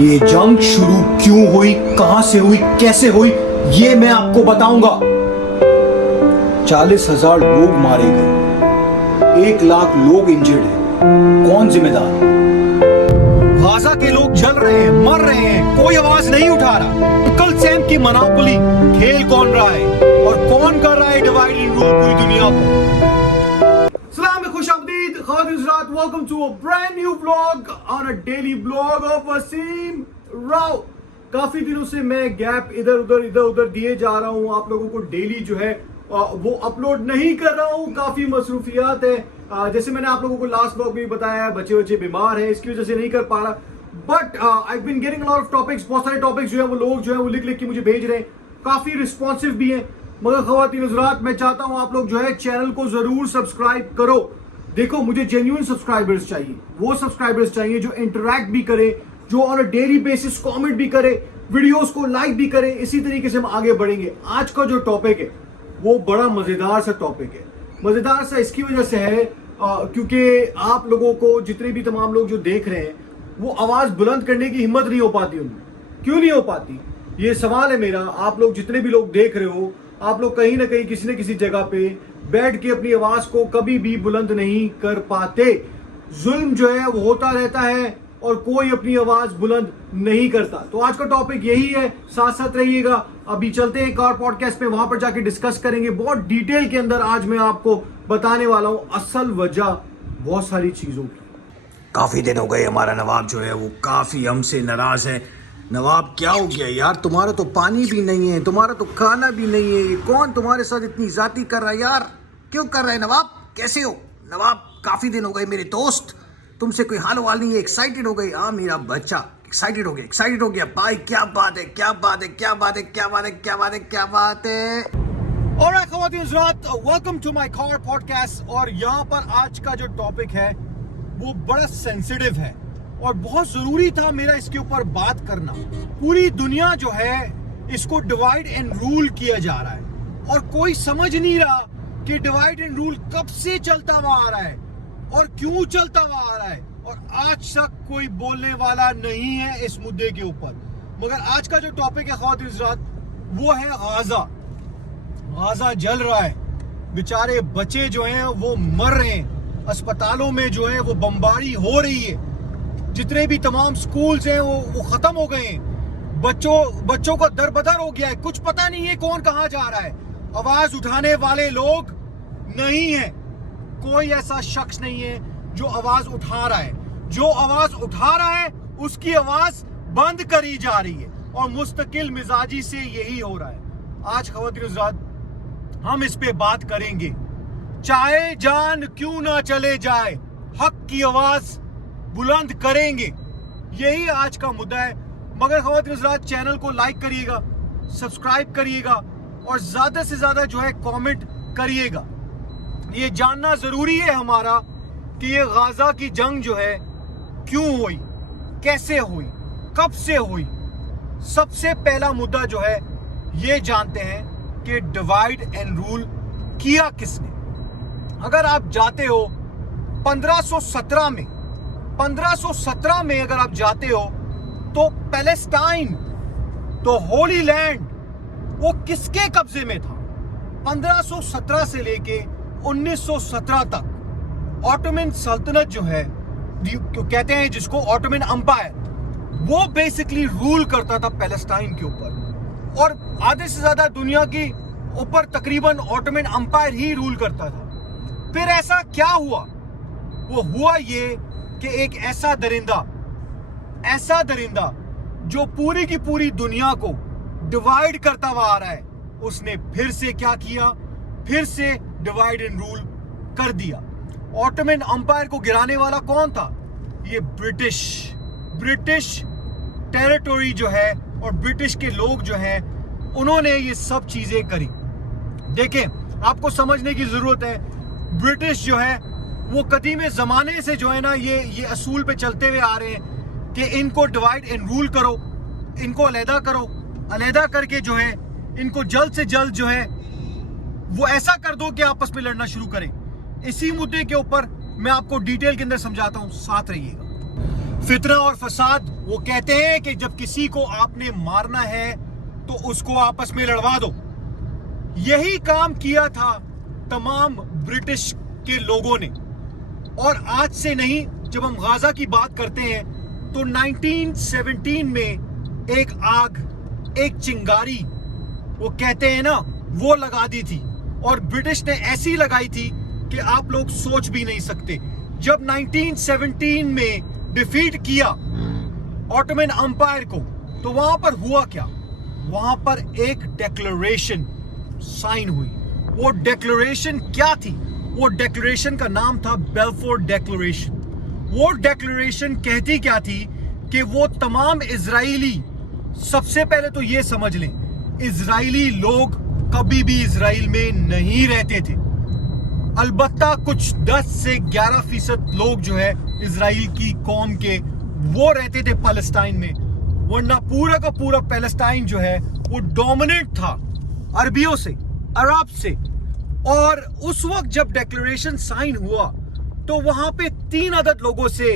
ये जंग शुरू क्यों हुई, कहां से हुई, कैसे हुई, ये मैं आपको बताऊंगा। 40,000 लोग मारे गए, 1 लाख लोग इंजर्ड हैं, कौन जिम्मेदार? गाजा के लोग जल रहे हैं, मर रहे हैं, कोई आवाज नहीं उठा रहा। अंकल सैम की मोनोपोली खेल कौन रहा है और कौन कर रहा है डिवाइड एंड रूल पूरी दुनिया को? सलाम में खुशामदीद खातिन हज़रात, welcome to a brand new vlog on a daily blog of Waseem Rao. काफी दिनों से मैं गैप इधर उधर दिए जा रहा हूँ, आप लोगों को डेली जो है वो अपलोड नहीं कर रहा हूँ, काफी मसरूफियात है। जैसे मैंने आप लोगों को लास्ट ब्लॉग में बताया है, बच्चे बीमार हैं, इसकी वजह से नहीं कर पा रहा। But I been getting lot of topics, बहुत सारे टॉपिक्स जो है वो लोग जो है वो लिख के मुझे भेज रहे हैं, काफी रिस्पॉन्सिव भी हैं। मगर ख़वातीन हज़रात, मैं चाहता हूं आप लोग जो है चैनल को जरूर सब्सक्राइब करो। देखो, मुझे जेन्युइन सब्सक्राइबर्स चाहिए, वो सब्सक्राइबर्स चाहिए जो इंटरैक्ट भी करे, जो on a daily basis comment भी करे, वीडियोस को लाइक भी करे। इसी तरीके से हम आगे बढ़ेंगे। आज का जो टॉपिक है वो बड़ा मजेदार सा टॉपिक है। मजेदार सा इसकी वजह से है क्योंकि आप लोगों को, जितने भी तमाम लोग जो देख रहे हैं, वो आवाज बुलंद करने की हिम्मत नहीं हो पाती उनमें। क्यों नहीं हो पाती, ये सवाल है मेरा। आप लोग जितने भी लोग देख रहे हो, आप लोग कहीं ना कहीं किसी न किसी जगह पे बैठ के अपनी आवाज को कभी भी बुलंद नहीं कर पाते। जुल्म जो है वो होता रहता है और कोई अपनी आवाज बुलंद नहीं करता। तो आज का टॉपिक यही है, साथ साथ रहिएगा। अभी चलते हैं एक और पॉडकास्ट पे, वहां पर जाके डिस्कस करेंगे बहुत डिटेल के अंदर। आज मैं आपको बताने वाला हूं असल वजह बहुत सारी चीजों की। काफी दिन हो गए, हमारा नवाब जो है वो काफी हमसे नाराज है। नवाब क्या हो गया यार, तुम्हारा तो पानी भी नहीं है, तुम्हारा तो खाना भी नहीं है, ये कौन तुम्हारे साथ इतनी जाती कर रहा है यार? क्यों कर रहा है नवाब? कैसे हो नवाब? काफी दिन हो गए मेरे दोस्त, तुमसे कोई हाल वाल नहीं है। एक्साइटेड हो गई? हाँ मेरा बच्चा एक्साइटेड हो गया भाई। क्या बात है, क्या बात है, क्या बात है, क्या बात है, क्या बात है, क्या बात है। ऑलराइट ख़वातीन हज़रात, welcome to my car podcast. और यहाँ पर आज का जो टॉपिक है वो बड़ा सेंसिटिव है और बहुत जरूरी था मेरा इसके ऊपर बात करना। पूरी दुनिया जो है इसको डिवाइड एंड रूल किया जा रहा है और कोई समझ नहीं रहा कि डिवाइड एंड रूल कब से चलता हुआ आ रहा है और क्यों चलता हुआ आ रहा है, और आज तक कोई बोलने वाला नहीं है इस मुद्दे के ऊपर। मगर आज का जो टॉपिक है ख़वातीन हज़रात वो है गाजा। गाजा जल रहा है, बेचारे बच्चे जो हैं वो मर रहे हैं, अस्पतालों में जो है वो बमबारी हो रही है, जितने भी तमाम स्कूल्स हैं वो खत्म हो गए हैं। बच्चों का दरबदर हो गया है, कुछ पता नहीं है कौन कहां जा रहा है। आवाज उठाने वाले लोग नहीं है, कोई ऐसा शख्स नहीं है जो आवाज उठा रहा है। जो आवाज उठा रहा है उसकी आवाज बंद करी जा रही है और मुस्तकिल मिजाजी से यही हो रहा है। आज ख़वातीन हज़रात हम इस पे बात करेंगे, चाहे जान क्यों ना चले जाए, हक की आवाज बुलंद करेंगे, यही आज का मुद्दा है। मगर ख़वातीन हज़रात, चैनल को लाइक करिएगा, सब्सक्राइब करिएगा और ज्यादा से ज्यादा जो है कमेंट करिएगा। ये जानना जरूरी है हमारा कि ये गाजा की जंग जो है क्यों हुई, कैसे हुई, कब से हुई। सबसे पहला मुद्दा जो है ये जानते हैं कि डिवाइड एंड रूल किया किसने। अगर आप जाते हो 1517 में अगर आप जाते हो तो पैलेस्टाइन, तो होली लैंड, वो किसके कब्जे में था? 1517 से लेके 1917 तक ऑटोमन सल्तनत जो है, कहते हैं जिसको ऑटोमन अंपायर, वो बेसिकली रूल करता था पैलेस्टाइन के ऊपर, और आधे से ज्यादा दुनिया की ऊपर तकरीबन ऑटोमन अंपायर ही रूल करता था। फिर ऐसा क्या हुआ? वो हुआ ये कि एक ऐसा दरिंदा जो पूरी की पूरी दुनिया को डिवाइड करता हुआ आ रहा है, उसने फिर से क्या किया? फिर से डिवाइड एंड रूल कर दिया। ऑटोमन अंपायर को गिराने वाला कौन था? ये ब्रिटिश टेरिटरी जो है और ब्रिटिश के लोग जो हैं, उन्होंने ये सब चीजें करी। देखें, आपको समझने की जरूरत है, ब्रिटिश जो है वो कदीम जमाने से जो है ना ये असूल पे चलते हुए आ रहे हैं कि इनको डिवाइड एंड रूल करो, इनको अलहदा करो, अलहदा करके जो है इनको जल्द से जल्द जो है वो ऐसा कर दो कि आपस में लड़ना शुरू करें। इसी मुद्दे के ऊपर मैं आपको डिटेल के अंदर समझाता हूं, साथ रहिएगा। फितना और फसाद, वो कहते हैं कि जब किसी को आपने मारना है तो उसको आपस में लड़वा दो। यही काम किया था तमाम ब्रिटिश के लोगों ने। और आज से नहीं, जब हम गाजा की बात करते हैं तो 1917 में एक आग, एक चिंगारी, वो कहते हैं ना, वो लगा दी थी। और ब्रिटिश ने ऐसी लगाई थी कि आप लोग सोच भी नहीं सकते। जब 1917 में डिफीट किया ऑटोमन एम्पायर को, तो वहां पर हुआ क्या? वहां पर एक डिक्लेरेशन साइन हुई। वो डिक्लेरेशन क्या थी? वो डिक्लेरेशन का नाम था बेलफोर डिक्लेरेशन। वो डिक्लेरेशन कहती क्या थी कि वो तमाम इजराइली, सबसे पहले तो ये समझ लें, इजराइली लोग कभी भी इजराइल में नहीं रहते थे। अलबत्ता कुछ 10 से 11% लोग जो है इजराइल की कौम के, वो रहते थे पैलेस्टाइन में, वरना पूरा का पूरा पैलेस्टाइन जो है वो डोमिनेट था अरबियों से, अरब से। और उस वक्त जब डिक्लेरेशन साइन हुआ तो वहां पे 3 अदद लोगों से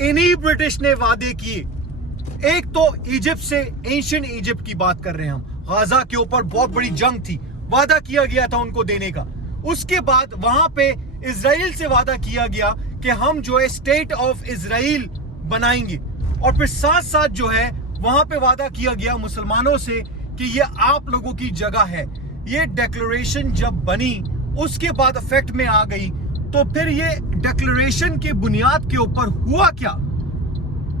इन्हीं ब्रिटिश ने वादे किए। एक तो इजिप्ट से, एंशिएंट इजिप्ट की बात कर रहे हैं हम, गाजा के ऊपर बहुत बड़ी जंग थी, वादा किया गया था उनको देने का। उसके बाद वहां पे इजराइल से वादा किया गया कि हम जो है स्टेट ऑफ इजराइल बनाएंगे। और फिर साथ साथ जो है वहां पे वादा किया गया मुसलमानों से कि ये आप लोगों की जगह है। ये डिक्लेरेशन जब बनी, उसके बाद इफेक्ट में आ गई, तो फिर ये डिक्लेरेशन के बुनियाद के ऊपर हुआ क्या?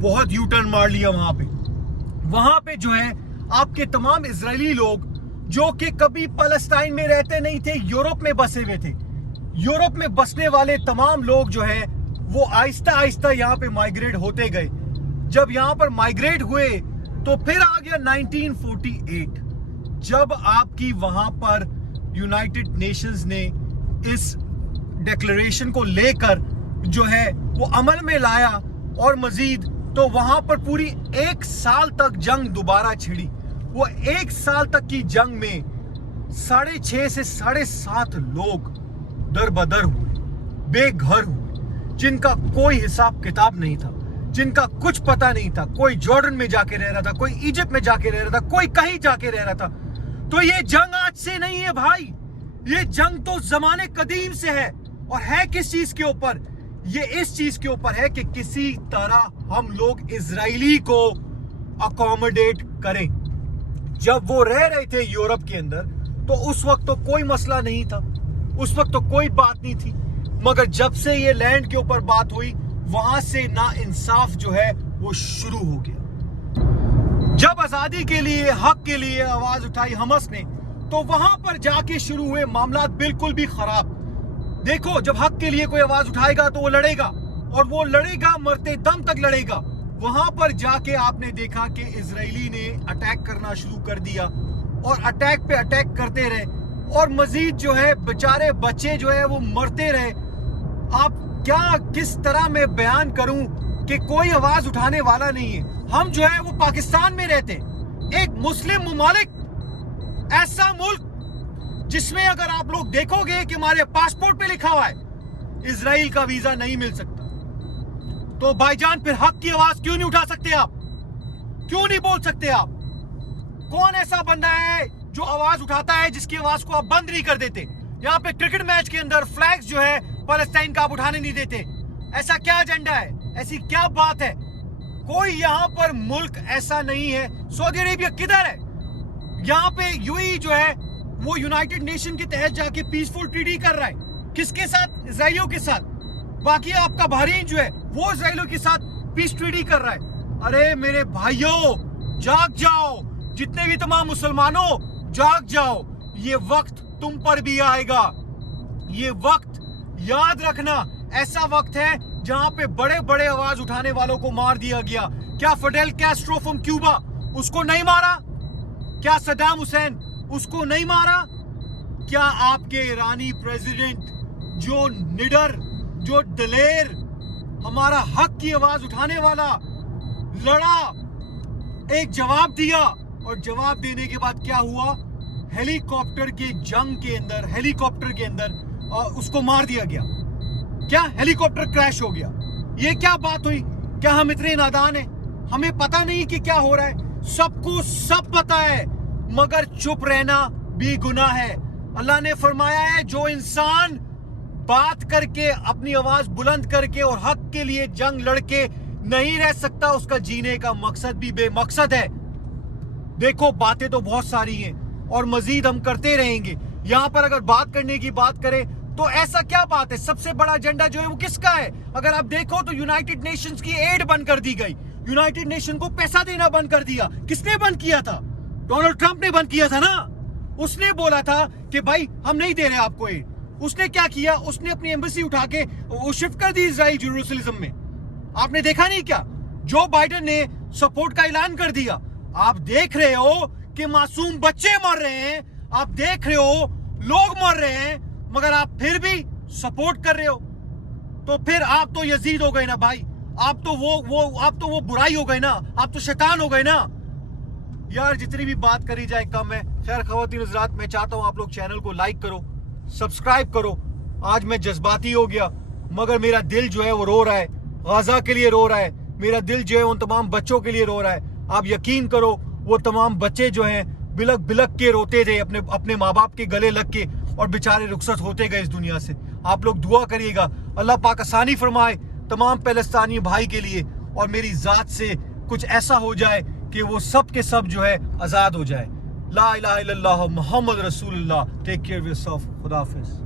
बहुत यू टर्न मार लिया वहां पे जो है आपके तमाम इजरायली लोग जो कि कभी पैलेस्टाइन में रहते नहीं थे, यूरोप में बसे हुए थे। यूरोप में बसने वाले तमाम लोग जो है वो आहिस्ता आहिस्ता यहाँ पे माइग्रेट होते गए। जब यहाँ पर माइग्रेट हुए तो फिर आ गया 1948, जब आपकी वहां पर यूनाइटेड नेशंस ने इस डिक्लेरेशन को लेकर जो है वो अमल में लाया। और मजीद तो वहां पर पूरी 1 साल तक जंग दोबारा छिड़ी। वो 1 साल तक की जंग में 6.5 से 7.5 लोग दरबदर हुए, बेघर हुए, जिनका कोई हिसाब किताब नहीं था, जिनका कुछ पता नहीं था। कोई जॉर्डन में जाके रह रहा था, कोई इजिप्ट में जाके रह रहा था, कोई कहीं जाके रह रहा था। तो ये जंग आज से नहीं है भाई, ये जंग तो जमाने कदीम से है। और है किस चीज के ऊपर? ये इस चीज के ऊपर है कि किसी तरह हम लोग इजरायली को अकोमोडेट करें। जब वो रह रहे थे यूरोप के अंदर तो उस वक्त तो कोई मसला नहीं था, उस वक्त तो कोई बात नहीं थी। मगर जब से ये लैंड के ऊपर बात हुई, वहां से ना इंसाफ जो है वो शुरू हो गया। जब आजादी के लिए, हक के लिए आवाज उठाई हमस ने, तो वहां पर जाके शुरू हुए मामला बिल्कुल भी खराब। देखो, जब हक के लिए कोई आवाज उठाएगा तो वो लड़ेगा, और वो लड़ेगा, मरते दम तक लड़ेगा। वहां पर जाके आपने देखा कि इजरायली ने अटैक करना शुरू कर दिया, और अटैक पे अटैक करते रहे, और मजीद जो है बेचारे बच्चे जो है वो मरते रहे। आप क्या, किस तरह मैं बयान करूं कि कोई आवाज उठाने वाला नहीं है। हम जो है वो पाकिस्तान में रहते, एक मुस्लिम मुमालिक, ऐसा मुल्क जिसमें अगर आप लोग देखोगे कि हमारे पासपोर्ट पे लिखा हुआ है इजराइल का वीजा नहीं मिल सकता। तो भाईजान, फिर हक की आवाज क्यों नहीं उठा सकते आप? क्यों नहीं बोल सकते आप? कौन ऐसा बंदा है जो आवाज उठाता है जिसकी आवाज को आप बंद नहीं कर देते? यहाँ पे क्रिकेट मैच के अंदर फ्लैग्स जो है पैलेस्टाइन का आप उठाने नहीं देते। ऐसा क्या एजेंडा है? ऐसी क्या बात है? कोई यहाँ पर मुल्क ऐसा नहीं है। सऊदी अरेबिया किधर है? यहाँ पे यूएई जो है वो यूनाइटेड नेशन के तहत जाके पीसफुल ट्रीटी कर रहा है। किसके साथ? इजराइलियों के साथ। बाकी आपका बहरीन जो है वो इजराइलियों के साथ पीस ट्रीटी कर रहा है। अरे मेरे भाइयों, जाग जाओ, जितने भी तमाम मुसलमानों, जाग जाओ। ये वक्त तुम पर भी आएगा। ये वक्त याद रखना, ऐसा वक्त है जहां पे बड़े बड़े आवाज उठाने वालों को मार दिया गया। क्या फिडेल कैस्ट्रो फ्रॉम क्यूबा, उसको नहीं मारा? क्या सद्दाम हुसैन, उसको नहीं मारा? क्या आपके ईरानी प्रेसिडेंट जो निडर, जो दलेर, हमारा हक की आवाज उठाने वाला, लड़ा, एक जवाब दिया, और जवाब देने के बाद क्या हुआ? हेलीकॉप्टर के जंग के अंदर, हेलीकॉप्टर के अंदर उसको मार दिया गया। क्या हेलीकॉप्टर क्रैश हो गया? ये क्या बात हुई کیا ہم اتنے نادان ہیں؟ ہمیں پتہ نہیں کہ کیا ہو رہا ہے؟ سب کو سب پتہ ہے، مگر چپ رہنا بھی گناہ ہے۔ اللہ نے فرمایا ہے جو انسان بات کر کے، اپنی آواز بلند کر کے اور حق کے لیے جنگ لڑ کے نہیں رہ سکتا، اس کا جینے کا مقصد بھی بے مقصد ہے۔ دیکھو باتیں تو بہت ساری ہیں اور مزید ہم کرتے رہیں گے۔ یہاں پر اگر بات کرنے کی بات کریں تو ایسا کیا بات ہے؟ سب سے بڑا ایجنڈا جو ہے وہ کس کا ہے؟ اگر آپ دیکھو تو یونائٹڈ نیشنز کی ایڈ بند کر دی گئی، یونائٹڈ نیشن کو پیسہ دینا بند کر دیا۔ کس نے بند کیا تھا؟ ڈونلڈ ٹرمپ نے بند کیا تھا نا۔ اس نے بولا تھا کہ بھائی ہم نہیں دے رہے آپ کو ایڈ۔ اس نے کیا کیا؟ اس نے اپنی ایمبیسی اٹھا کے وہ شفٹ کر دی اسرائیل جیروسلم میں۔ آپ نے دیکھا نہیں کیا؟ جو بائیڈن نے سپورٹ کا اعلان کر دیا۔ آپ دیکھ رہے ہو کہ معصوم بچے مر رہے ہیں، آپ دیکھ رہے ہو لوگ مر رہے ہیں، مگر آپ پھر بھی سپورٹ کر رہے ہو۔ تو پھر آپ تو یزید ہو گئے نا بھائی، آپ تو وہ برائی ہو گئے نا، آپ تو شیطان ہو گئے نا۔ یار جتنی بھی بات کری جائے کم ہے۔ خیر خواتین حضرات، میں چاہتا ہوں آپ لوگ چینل کو لائک کرو، سبسکرائب کرو۔ آج میں جذباتی ہو گیا، مگر میرا دل جو ہے وہ رو رہا ہے، غزہ کے لیے رو رہا ہے، میرا دل جو ہے ان تمام بچوں کے لیے رو رہا ہے۔ آپ یقین کرو وہ تمام بچے جو ہیں بلک بلک کے روتے تھے اپنے ماں باپ کے گلے لگ کے، اور بیچارے رخصت ہوتے گئے اس دنیا سے۔ آپ لوگ دعا کریے گا اللہ پاک آسانی فرمائے تمام فلسطینی بھائی کے لیے، اور میری ذات سے کچھ ایسا ہو جائے کہ وہ سب کے سب جو ہے آزاد ہو جائے۔ لا الہ الا اللہ محمد رسول اللہ۔ Take care of yourself. خدا حافظ۔